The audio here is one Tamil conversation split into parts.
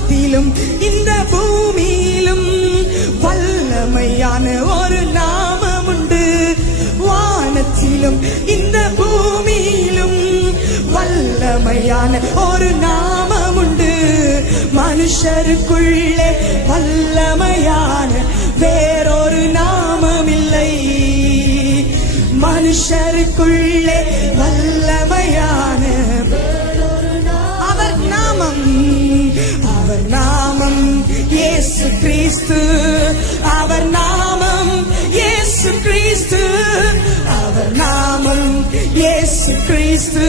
வானத்திலும் இந்த பூமியிலும் வல்லமையான ஒரு நாமம் உண்டு. வானத்திலும் இந்த பூமியிலும் வல்லமையான ஒரு நாமம் உண்டு. மனுஷருக்குள்ளே வல்லமையான வேறொரு நாமம் இல்லை. மனுஷருக்குள்ளே வல்லமையான அவர் நாமம், அவர் நாமம் இயேசு கிறிஸ்து. அவர் நாமம் இயேசு கிறிஸ்து. அவர் நாமம் இயேசு கிறிஸ்து.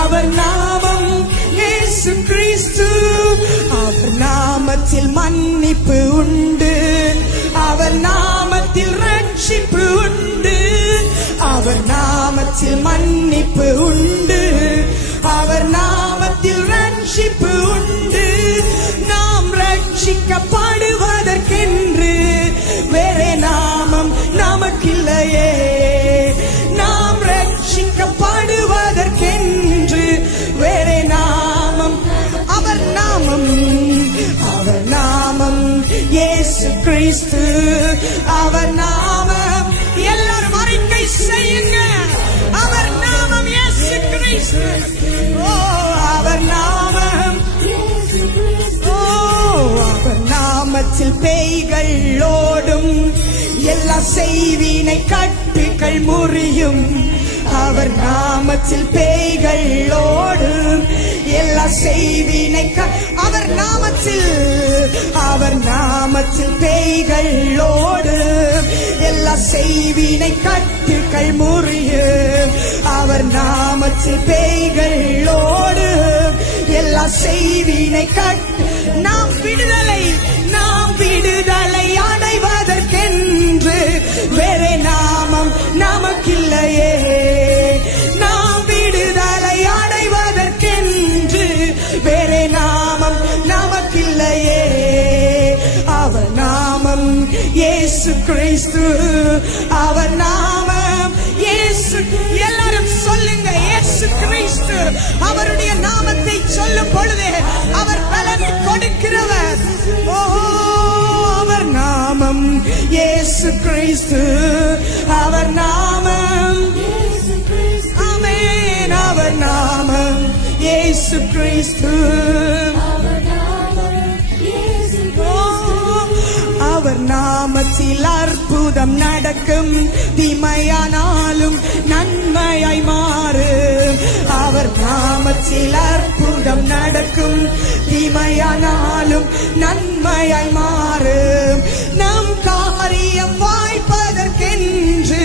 அவர் நாமம் இயேசு கிறிஸ்து. அவர் நாமத்தில் மன்னிப்பு உண்டு. அவர் நாமத்தில் ரட்சிப்பு உண்டு. அவர் நாமத்தில் மன்னிப்பு உண்டு. அவர் நாமத்தில் ரட்சிப்பு உண்டு. நாம் ரட்சிக்கப்படுவதற்கென்று வேறே நாமம் நமக்கில்லையே. நாம் ரட்சிக்கப்படுவதற்கென்று வேறே நாமம், அவர் நாமம், அவர் நாமம் இயேசு கிறிஸ்து. அவர் நாமம், எல்லாரும் அறிக்கை செய்யுங்க. அவர் நாமம் இயேசு கிறிஸ்து. ஓ அவர் நாமம், ஓ அவர் நாமத்தில் பேய்கள் ஓடும். எல்லா செய்வினை கட்டுகள் முறியும். அவர் நாமத்தில் பேய்கள் ஓடும். எல்லா செய்வினை அவர் நாமத்தில், அவர் நாமத்தில் பேய்கள் ஓடும். எல்லா செய்வினை கட்டுகள் முறியும். அவர் நாமத்தில் பேய்கள் ஓடும். எல்லா செய்வினை நாம் விடுதலை, நாம் விடுதலை அடைவதற்கென்று வேறே நாமம் நமக்கில்லையே. நாம் விடுதலை அடைவதற்கென்று வேறே நாமம் நமக்கில்லையே. அவர் நாமம் இயேசு கிறிஸ்து. அவர் நாமம் இயேசு. எல்லாரும் சொல்லுங்க இயேசு கிறிஸ்து. அவருடைய நாமத்தை சொல்லும் பொழுது அவர் பலன் கொடுக்கிறவர். ஓ அவர் நாமம் இயேசு கிறிஸ்து. அவர் நாமம், ஆமென். அவர் நாமம் இயேசு கிறிஸ்து. அவர் நாமத்தில் அற்புதம் நடக்கும். தீமையானாலும் நன்மையாய் மாறும். அவர் நாமத்தில் அற்புதம் நடக்கும். தீமையானாலும் நன்மையாய் மாறும். நம் காரியம் வாய்ப்பதற்கென்று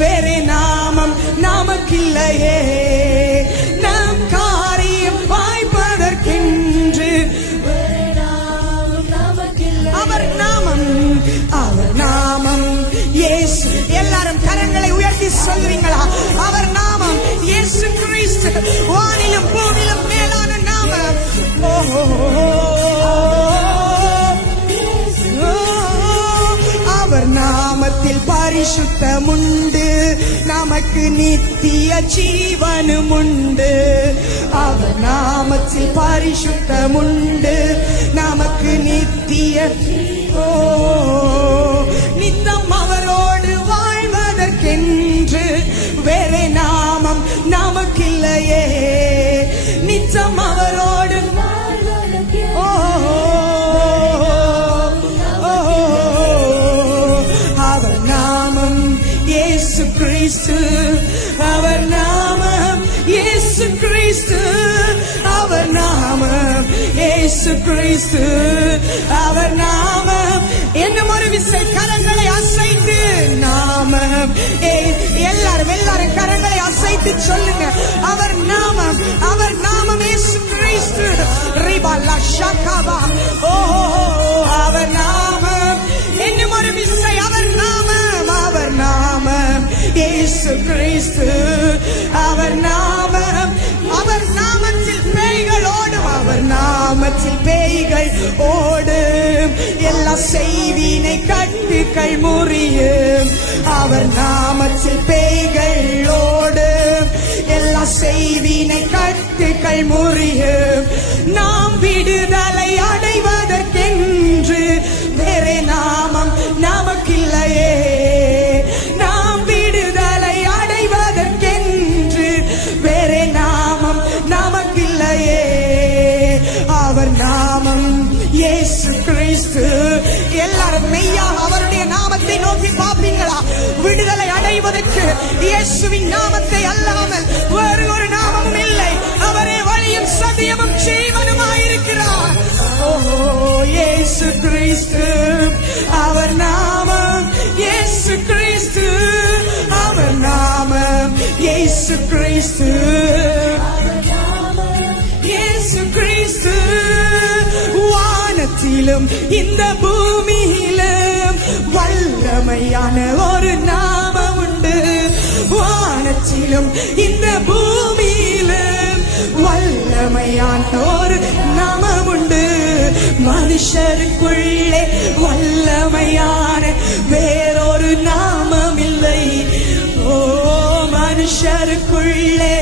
வேறே நாமம் நமக்கில்லையே. நம் காரியம் வாய்ப்பதற்கென்று அவர் நாமம், அவர் நாமம் இயேசு. எல்லாரும் கரங்களை உயர்த்தி சொல்றீங்களா? அவர் நாமம் இயேசு கிறிஸ்து. வானிலும் பூமியிலும் மேலான நாமம். அவர் நாமத்தில் பரிசுத்தம் உண்டு. நமக்கு நித்திய ஜீவனும் உண்டு. அவர் நாமத்தில் பரிசுத்தம் உண்டு. நமக்கு நித்திய, ஓ நித்தம் அவரோடு வாழ்வதற்கென்று வேறே நாமம் நமக்கில்லையே. நித்தம் அவரோடு, ஓ அவர் நாமம் இயேசு கிறிஸ்து. அவர் நாமம் இயேசு கிறிஸ்து. அவர் நாமம் இயேசு கிறிஸ்து. அவர் நாமம். என்னும் ஒரு விசை கரங்களை அசைத்து நாமம். எல்லாரும் கரங்களை அசைத்து சொல்லுங்க அவர் நாமம், அவர் நாமம் இயேசு கிறிஸ்து. ரிபாலா ஷகாபா. ஓ அவர் நாமம். என்னும் ஒரு விசை அவர் நாமம், அவர் நாமம் இயேசு கிறிஸ்து. அவர் நாமம், அவர் நாமத்தில் பேய்கள் ஓடும். அவர் நாமத்தில் பேய்கள் ஓடும். எல்லா செய்வினை கட்டுகள் முறியும். அவர் நாமத்தில் பேய்கள் ஓடும். எல்லா செய்வினை கட்டுகள் முறியும். நாம் விடுதலை இயேசுவின் நாமத்தை அல்லாமல் வேறு ஒரு நாமமும் இல்லை. அவரே வழியும் சத்தியமும் ஜீவனுமாயிருக்கிறார். ஓ இயேசு கிறிஸ்து, அவர் நாமம் இயேசு கிறிஸ்து, அவர் நாமம் இயேசு கிறிஸ்து, இயேசு கிறிஸ்து. வானத்திலும் இந்த பூமியிலும் வல்லமையான ஒரு நாமம் உண்டு. வானத்திலும் இந்த பூமியிலும் வல்லமையான ஒரு நாமம் உண்டு. மனுஷருக்குள்ளே வல்லமையான வேறொரு நாமம் இல்லை. ஓ மனுஷருக்குள்ளே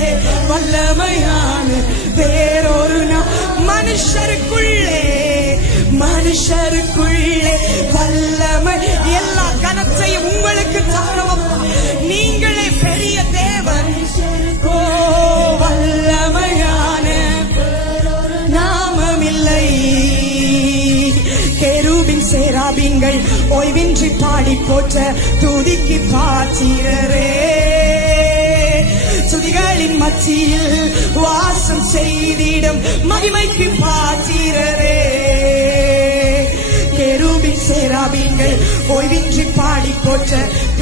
வல்லமையான வேறொரு மனுஷருக்குள்ளே வல்லமை. எல்லா கனத்தையும் உங்களுக்கு தாரவும். நீங்களே பெரிய தேவன். ஓ வல்லமையான நாமம் இல்லை. கேருபின் சேராபின்கள் ஓய்வின்றி பாடி போற்ற துதிக்கு பாத்திரரே. துதிகளின் மத்தியில் வாசம் செய்திடும் மகிமைக்கு பாத்திரரே. கேருபின் சேராபின்கள் ஓய்வின்றி பாடி போற்ற